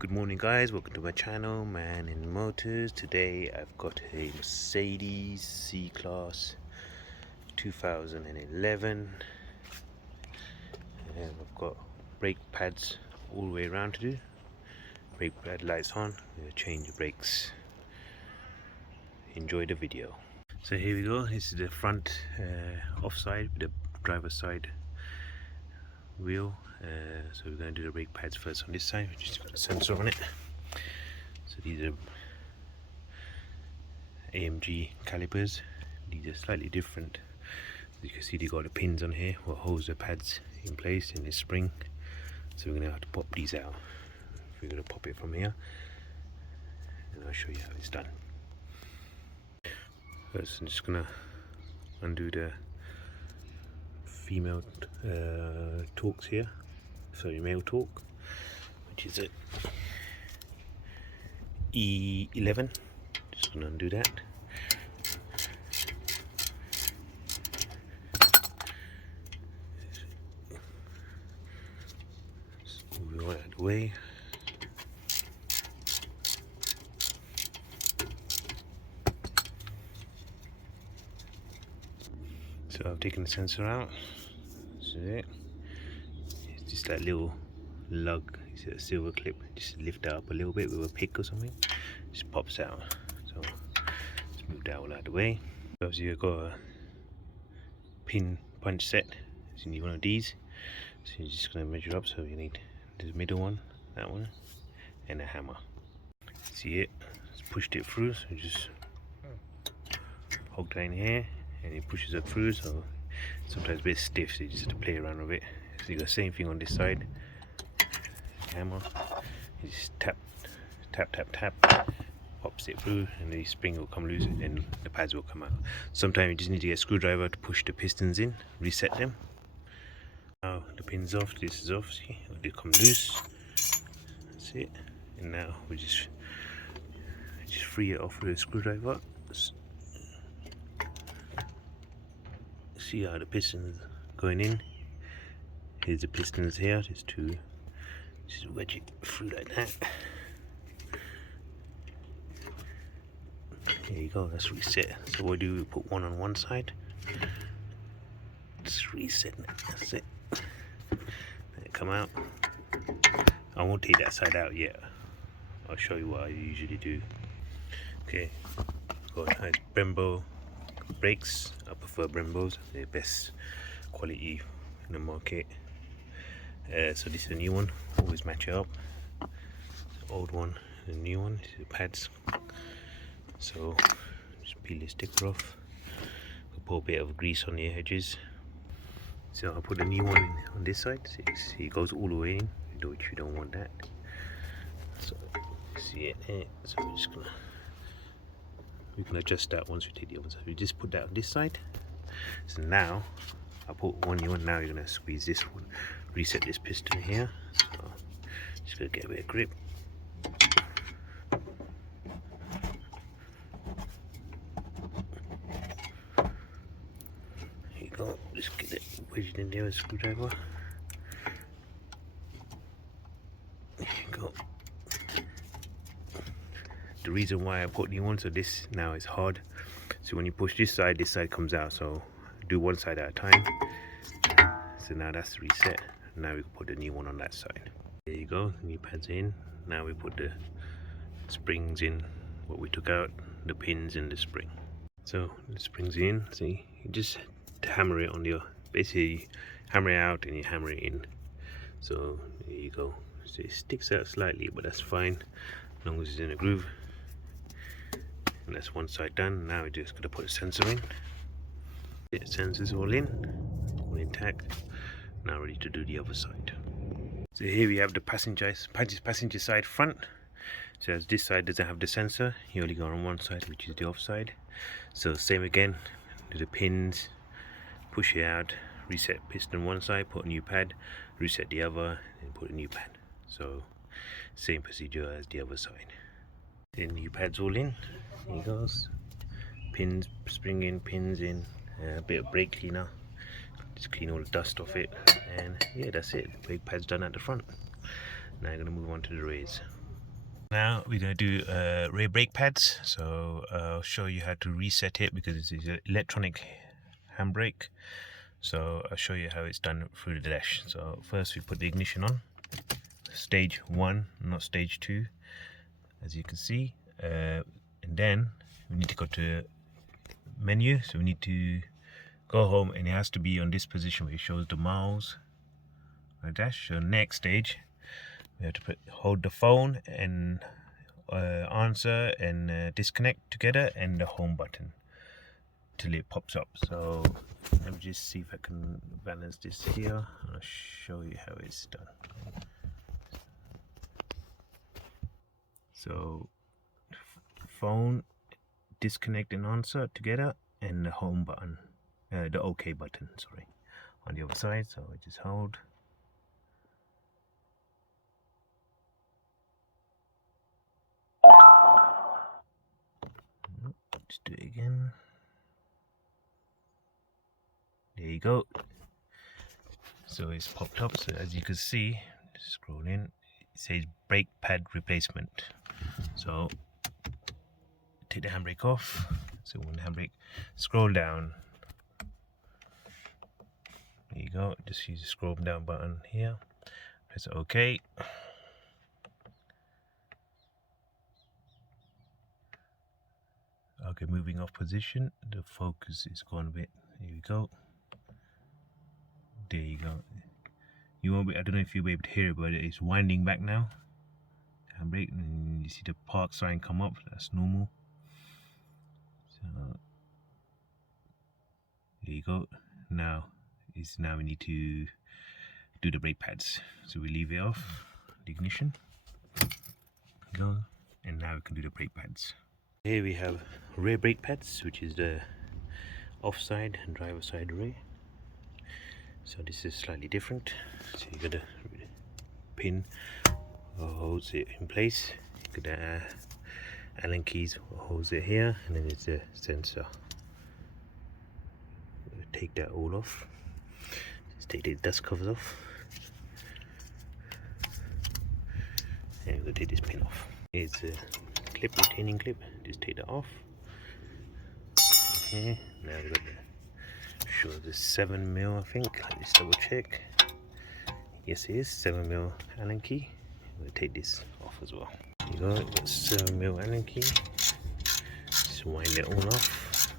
Good morning guys, welcome to my channel, Man&Motors. Today I've got a Mercedes C-Class 2011 and I've got brake pads all the way around to do. Brake pad lights on, I'm going to change the brakes. Enjoy the video. So here we go, this is the front offside with the driver's side wheel. So we're going to do the brake pads first on this side, which just got a sensor on it. So these are AMG calipers. These are slightly different. As you can see, they got the pins on here what holds the pads in place in this spring. So we're going to have to pop these out. We're going to pop it from here and I'll show you how it's done. First I'm just going to undo the female torques here, sorry, male torque, which is a E11. Just gonna undo that. Just move it right out of the way. So I've taken the sensor out. See it? It's just that little lug, it's a silver clip. Just lift it up a little bit with a pick or something. Just pops out. So let's move that all out of the way. Obviously you've got a pin punch set. So you need one of these. So you're just going to measure up. So you need the middle one, that one, and a hammer. See it? Just pushed it through. So just hog that in here, and it pushes it through. So sometimes a bit stiff, so you just have to play around with it. So you got the same thing on this side. Hammer. You just tap, tap, tap, tap. Pops it through, and the spring will come loose, and then the pads will come out. Sometimes you just need to get a screwdriver to push the pistons in, reset them. Now the pin's off, this is off, see, they come loose. That's it. And now we just free it off with a screwdriver. See how the pistons going in. Here's the pistons here, there's two. Just wedge it through like that. There you go, that's reset. So what do we put one on one side? Just reset it, that's it. Let it come out. I won't take that side out yet. I'll show you what I usually do. Okay, got nice Brembo brakes. I prefer Brembos, they're best quality in the market. So this is a new one, always match it up. The old one and the new one, this is the pads. So just peel the sticker off. I'll put a bit of grease on the edges. So I'll put the new one on this side. See, it goes all the way in, which you don't want that. So see it there. So we can adjust that once we take the other side. We just put that on this side. So now I'll put one new one. Now you're gonna squeeze this one, reset this piston here. So just gonna get a bit of grip. Just get it wedged in there with a screwdriver. There you go. The reason why I put new one, so this now is hard. So when you push this side comes out. So do one side at a time. So now that's the reset. Now we can put the new one on that side. There you go, the new pads in. Now we put the springs in, what we took out, the pins in the spring. So the springs in, see, you just hammer it on your, basically hammer it out and you hammer it in. So there you go. So it sticks out slightly, but that's fine as long as it's in a groove. And that's one side done. Now we're just going to put a sensor in. The sensors all intact. Now ready to do the other side. So here we have the passenger side front. So as this side doesn't have the sensor, you only go on one side, which is the off side. So same again, do the pins, push it out, reset piston one side, put a new pad, reset the other, and put a new pad. So same procedure as the other side. Then new pads all in. Here it goes. Pins, spring in, pins in, a bit of brake cleaner. Just clean all the dust off it, and yeah, that's it. Brake pads done at the front. Now I'm gonna move on to the rears. Now we're going to do rear brake pads. So I'll show you how to reset it because it's an electronic handbrake. So I'll show you how it's done through the dash. So first we put the ignition on, stage 1, not stage 2, as you can see, and then we need to go to menu. So we need to go home, and it has to be on this position where it shows the miles on the dash. So next stage we have to hold the phone and answer and disconnect together, and the home button till it pops up. So let me just see if I can balance this here. I'll show you how it's done. So phone, disconnect and answer together, and the home button, the OK button, sorry, on the other side. So I just hold. Just do it again. There you go. So it's popped up. So as you can see, just scroll in, it says brake pad replacement. So take the handbrake off. So when the handbrake, scroll down. There you go. Just use the scroll down button here. Press OK. Okay, moving off position. The focus is gone a bit. Here we go. There you go. You won't be, I don't know if you'll be able to hear it, but it's winding back now. Handbrake, and you see the park sign come up. That's normal. So there you go. Now we need to do the brake pads. So we leave it off, the ignition. Go, and now we can do the brake pads. Here we have rear brake pads, which is the offside and driver side rear. So this is slightly different. So you got a pin holds it in place. You got Allen keys holds it here, and then it's a sensor. Take that all off. Just take the dust covers off, and we're gonna take this pin off. Here's a clip, retaining clip. Just take that off. Okay, now we've got the, sure the 7mm, I think. Let's double check. Yes, it is 7mm Allen key. I'm gonna take this off as well. There you go, got 7mm Allen key. Just wind it all off.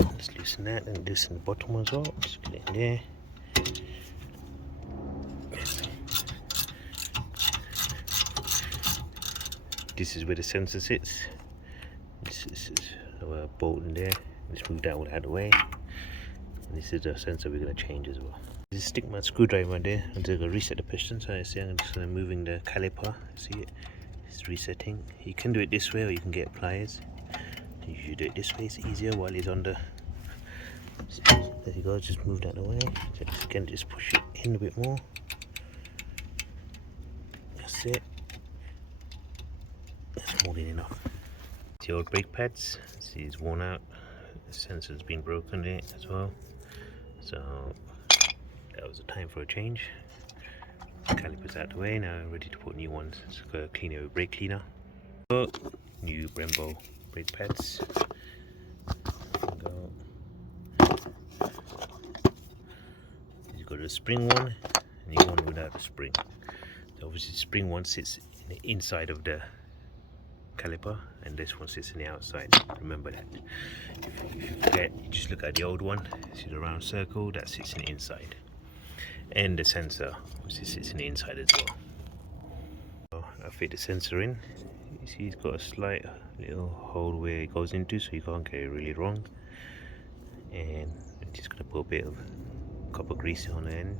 Let's loosen that and loosen the bottom as well. Just get it in there. This is where the sensor sits. This is a bolt in there. Let's move that all out of the way. And this is the sensor we're going to change as well. Just stick my screwdriver there until I reset the piston. So I see I'm just moving the caliper. See it? It's resetting. You can do it this way, or you can get pliers. You should do it this way. It's easier while it's on the. There you go. Just move that away. Again, just push it in a bit more. That's it. That's more than enough. The old brake pads. See, it's worn out. The sensor's been broken there as well. So that was the time for a change. Calipers out the way. Now I'm ready to put new ones. It's got a cleaner with brake cleaner. So, new Brembo brake pads. Go. You've got a spring one and you one without a spring. So obviously the spring one sits in the inside of the caliper, and this one sits in the outside. Remember that. If you forget, you just look at the old one. See the round circle that sits in the inside, and the sensor which sits in the inside as well. So I fit the sensor in. You see it's got a slight little hole where it goes into, so you can't get it really wrong. And I'm just gonna put a bit of copper grease on the end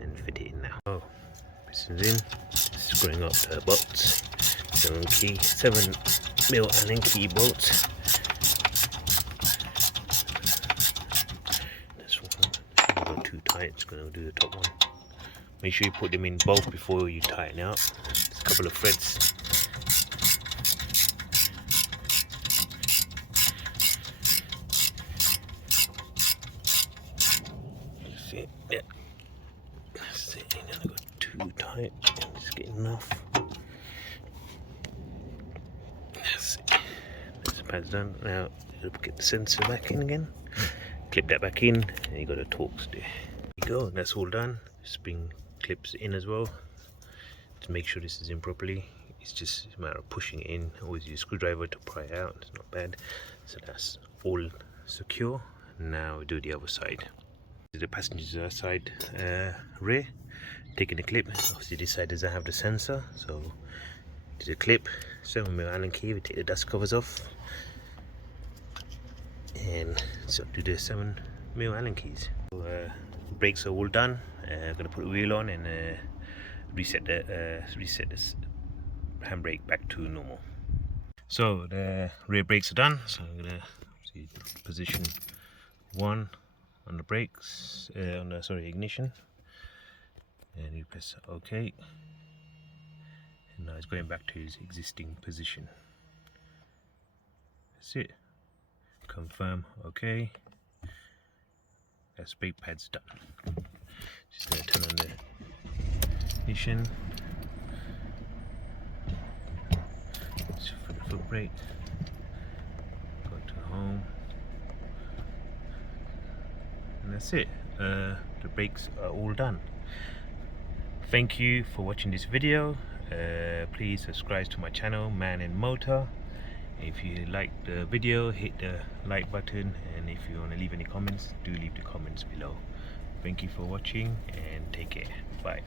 and fit it in now. Oh, pistons in, screwing up the bolts. 7mm Allen key bolts. This one, I've got too tight, it's going to do the top one. Make sure you put them in both before you tighten out. There's a couple of threads. That's it, yeah. That's it, I got too tight. Just getting off. That's it. That's the pads done. Now get the sensor back in again. Clip that back in, and you got a torque stick. There you go. That's all done. Spring clips in as well to make sure this is in properly. It's just a matter of pushing it in. Always use a screwdriver to pry it out. It's not bad. So that's all secure. Now we do the other side. The passenger side rear. Taking the clip. Obviously this side doesn't have the sensor, so there's a clip. 7mm Allen key. We take the dust covers off, and so do the 7mm Allen keys. So, brakes are all done. I'm gonna put the wheel on and reset this handbrake back to normal. So the rear brakes are done. So I'm gonna see position 1 on the brakes, on the ignition, and you press OK. And now it's going back to its existing position. That's it. Confirm OK. That's brake pads done. Just gonna turn on the ignition. Foot brake, go to home, and that's it. The brakes are all done. Thank you for watching this video. Please subscribe to my channel, Man&Motor. If you like the video, hit the like button, and if you want to leave any comments, do leave the comments below. Thank you for watching, and take care. Bye.